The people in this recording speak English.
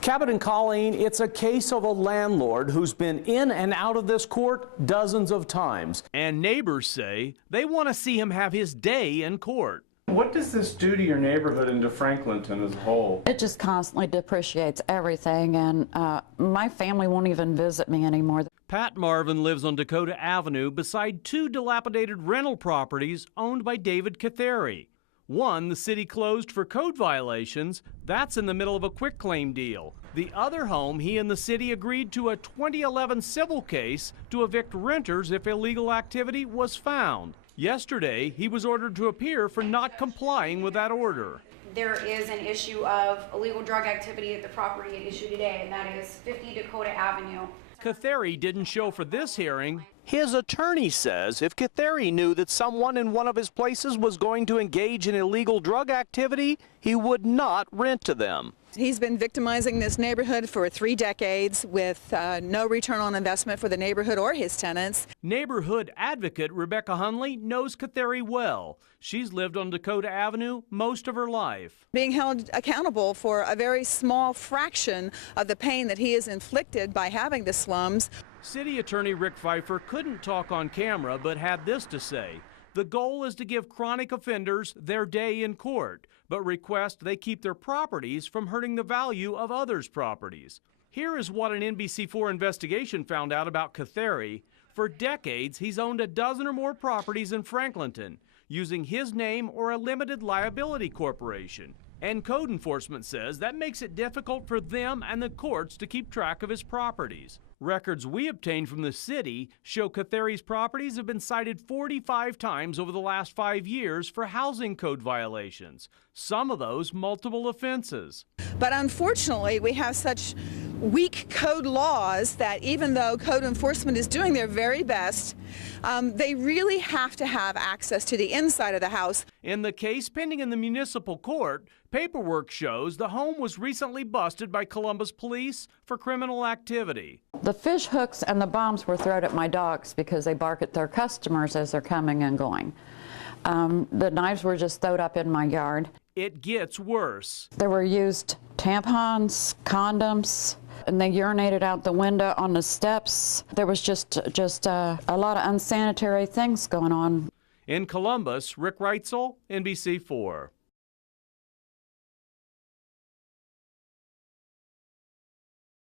Cabot and Colleen, it's a case of a landlord who's been in and out of this court dozens of times. And neighbors say they want to see him have his day in court. What does this do to your neighborhood and to Franklinton as a whole? It just constantly depreciates everything, and my family won't even visit me anymore. Pat Marvin lives on Dakota Avenue beside two dilapidated rental properties owned by David Catheri. One, the city closed for code violations. That's in the middle of a quitclaim deal. The other home, he and the city agreed to a 2011 civil case to evict renters if illegal activity was found. Yesterday, he was ordered to appear for not complying with that order. There is an issue of illegal drug activity at the property at issue today, and that is 50 Dakota Avenue. Catheri didn't show for this hearing. His attorney says if Catheri knew that someone in one of his places was going to engage in illegal drug activity, he would not rent to them. He's been victimizing this neighborhood for 3 decades with no return on investment for the neighborhood or his tenants. Neighborhood advocate Rebecca Hunley knows Catheri well. She's lived on Dakota Avenue most of her life. Being held accountable for a very small fraction of the pain that he has inflicted by having the slums. City Attorney Rick Pfeiffer couldn't talk on camera, but had this to say. The goal is to give chronic offenders their day in court, but request they keep their properties from hurting the value of others' properties. Here is what an NBC4 investigation found out about Catheri. For decades, he's owned a dozen or more properties in Franklinton, using his name or a limited liability corporation. And code enforcement says that makes it difficult for them and the courts to keep track of his properties. Records we obtained from the city show Catheri's properties have been cited 45 times over the last 5 years for housing code violations. Some of those multiple offenses. But unfortunately, we have such weak code laws that even though code enforcement is doing their very best, they really have to have access to the inside of the house. In the case pending in the municipal court, paperwork shows the home was recently busted by Columbus police for criminal activity. The fish hooks and the bombs were thrown at my dogs because they bark at their customers as they're coming and going. The knives were just thrown up in my yard. It gets worse. There were used tampons, condoms, and they urinated out the window on the steps. There was just a lot of unsanitary things going on. In Columbus, Rick Reitzel, NBC4.